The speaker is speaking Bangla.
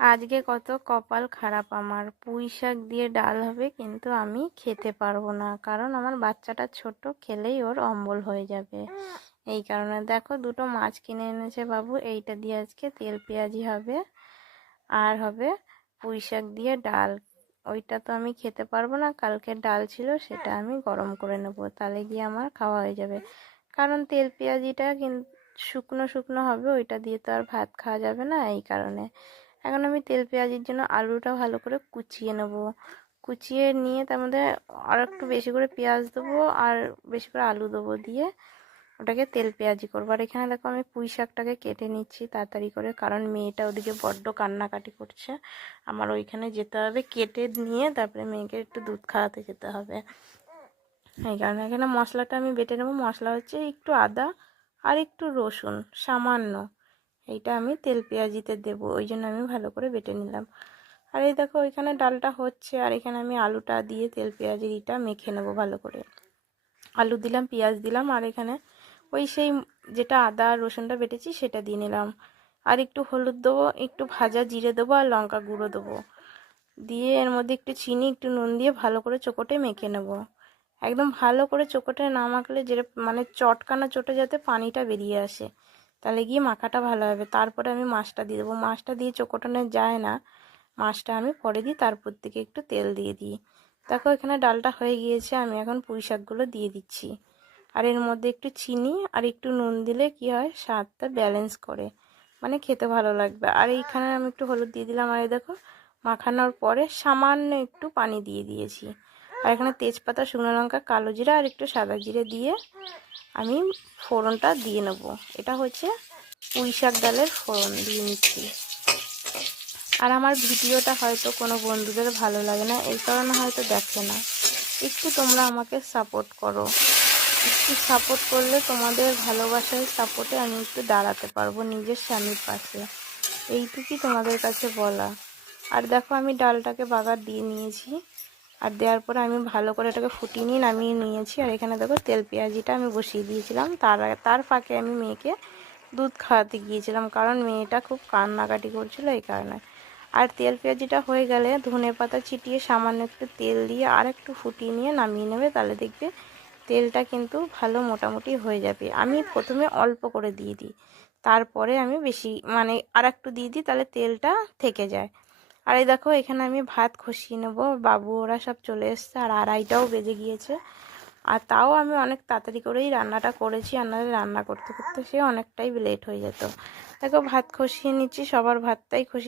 আজকে কত কপাল খারাপ আমার, পুঁই শাক দিয়ে ডাল হবে কিন্তু আমি খেতে পারবো না, কারণ আমার বাচ্চাটা ছোট, খেলেই ওর অম্বল হয়ে যাবে। এই কারণে দেখো দুটো মাছ কিনে এনেছে বাবু, এইটা দিয়ে আজকে তেল পেঁয়াজি হবে। আর হবে পুঁই শাক দিয়ে ডাল। ওইটা তো আমি খেতে পারবো না, কালকে ডাল ছিল সেটা আমি গরম করে নেবো, তাহলে গিয়ে আমার খাওয়া হয়ে যাবে। কারণ তেল পেঁয়াজিটা কিন্তু শুকনো শুকনো হবে, ওইটা দিয়ে তো আর ভাত খাওয়া যাবে না। এই কারণে এখন আমি তেল পেঁয়াজির জন্য আলুটা ভালো করে কুচিয়ে নেব। কুচিয়ে নিয়ে তার মধ্যে আর একটু বেশি করে পেঁয়াজ দেবো আর বেশি করে আলু দেবো, দিয়ে ওটাকে তেল পেঁয়াজি করবো। আর এখানে দেখো আমি পুঁই শাকটাকে কেটে নিচ্ছি তাড়াতাড়ি করে, কারণ মেয়েটা ওদিকে বড্ড কান্নাকাটি করছে, আমার ওইখানে যেতে হবে। কেটে নিয়ে তারপরে মেয়েকে একটু দুধ খাওয়াতে যেতে হবে। এই কারণে এখানে মশলাটা আমি বেটে নেবো। মশলা হচ্ছে একটু আদা আর একটু রসুন সামান্য, এইটা আমি তেল পেঁয়াজিতে দেবো, ওই জন্য আমি ভালো করে বেটে নিলাম। আর এই দেখো এখানে ডালটা হচ্ছে, আর এখানে আমি আলুটা দিয়ে তেল পেঁয়াজিটা মেখে নেবো ভালো করে। আলু দিলাম, পেঁয়াজ দিলাম, আর এখানে ওই সেই যেটা আদা আর রসুনটা বেটেছি সেটা দিয়ে নিলাম। আর একটু হলুদ দেবো, একটু ভাজা জিরে দেবো, আর লঙ্কা গুঁড়ো দেবো, দিয়ে এর মধ্যে একটু চিনি একটু নুন দিয়ে ভালো করে চোকটে মেখে নেব। একদম ভালো করে চোকটে না মাখলে যে মানে চটকানা চটে যাতে পানিটা বেরিয়ে আসে, তাহলে গিয়ে মাখাটা ভালো হবে। তারপরে আমি মাছটা দিয়ে দেবো, মাছটা দিয়ে চোকটানো যায় না, মাছটা আমি পরে দিই, তারপর থেকে একটু তেল দিয়ে দিই। দেখো এখানে ডালটা হয়ে গিয়েছে, আমি এখন পুঁই শাকগুলো দিয়ে দিচ্ছি। আর এর মধ্যে একটু চিনি আর একটু নুন দিলে কি হয়, স্বাদটা ব্যালেন্স করে, মানে খেতে ভালো লাগবে। আর এইখানে আমি একটু হলুদ দিয়ে দিলাম। আর এই দেখো মাখানোর পরে সামান্য একটু পানি দিয়ে দিয়েছি। আর এখানে তেজপাতা, শুকনো লঙ্কা, কালো জিরা আর একটু সাদা জিরে দিয়ে আমি ফোড়নটা দিয়ে নেব। এটা হচ্ছে পুঁই শাক ডালের ফোড়ন দিয়ে নিচ্ছি। আর আমার ভিডিওটা হয়তো কোনো বন্ধুদের ভালো লাগে না, এই কারণে হয়তো দেখে না। একটু তোমরা আমাকে সাপোর্ট করো, একটু সাপোর্ট করলে তোমাদের ভালোবাসার সাপোর্টে আমি একটু দাঁড়াতে পারবো নিজের স্বামীর পাশে, এইটুকুই তোমাদের কাছে বলা। আর দেখো আমি ডালটাকে বাগার দিয়ে নিয়েছি, আর দেওয়ার পরে আমি ভালো করে এটাকে ফুটিয়ে নিয়ে নামিয়ে নিয়েছি। আর এখানে দেখো তেল পেঁয়াজিটা আমি বসিয়ে দিয়েছিলাম, তার ফাঁকে আমি মেয়েকে দুধ খাওয়াতে গিয়েছিলাম, কারণ মেয়েটা খুব কান্নাকাটি করছিল এই কারণে। আর তেল পেঁয়াজিটা হয়ে গেলে ধনে পাতা ছিটিয়ে সামান্য একটু তেল দিয়ে আর একটু ফুটিয়ে নিয়ে নামিয়ে নেবে, তাহলে দেখবে তেলটা কিন্তু ভালো মোটামুটি হয়ে যাবে। আমি প্রথমে অল্প করে দিয়ে দিই, তারপরে আমি বেশি মানে আর একটু দিয়ে দিই, তাহলে তেলটা থেকে যায়। আর এই দেখো এখানে আমি ভাত খসিয়ে নেবো, বাবু ওরা সব চলে এসছে, আর আড়াইটাও বেজে গিয়েছে। আর তাও আমি অনেক তাড়াতাড়ি করেই রান্নাটা করেছি, আর নাহলে রান্না করতে করতে সে অনেকটাই লেট হয়ে যেত। দেখো ভাত খসিয়ে নিচ্ছি, সবার ভাতটাই খসিয়ে